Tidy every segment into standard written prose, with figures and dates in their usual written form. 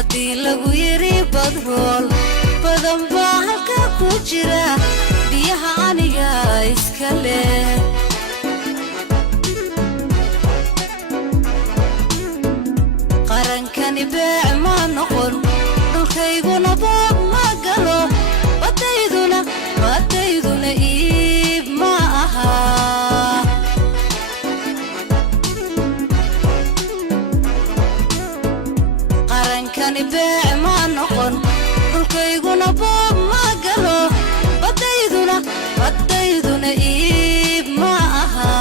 haddii lagu yiri badrool badan baa halka ku jira biyaha aniga iska leh qarankani beec ma noqon dhulkayguna boob magalo badayduna iib ma aha qarankani beec ma noqon dhulkayguna boob magalo badayduna iib ma aha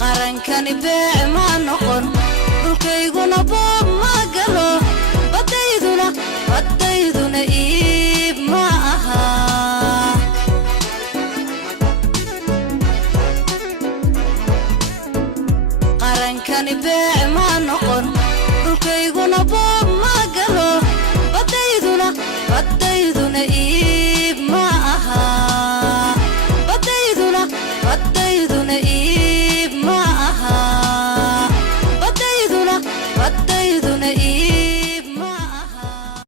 qarankani beec ma noqon dhulkayguna boob magalo badayduna iib ma aha qarankani beec ma noqon dhulkayguna boob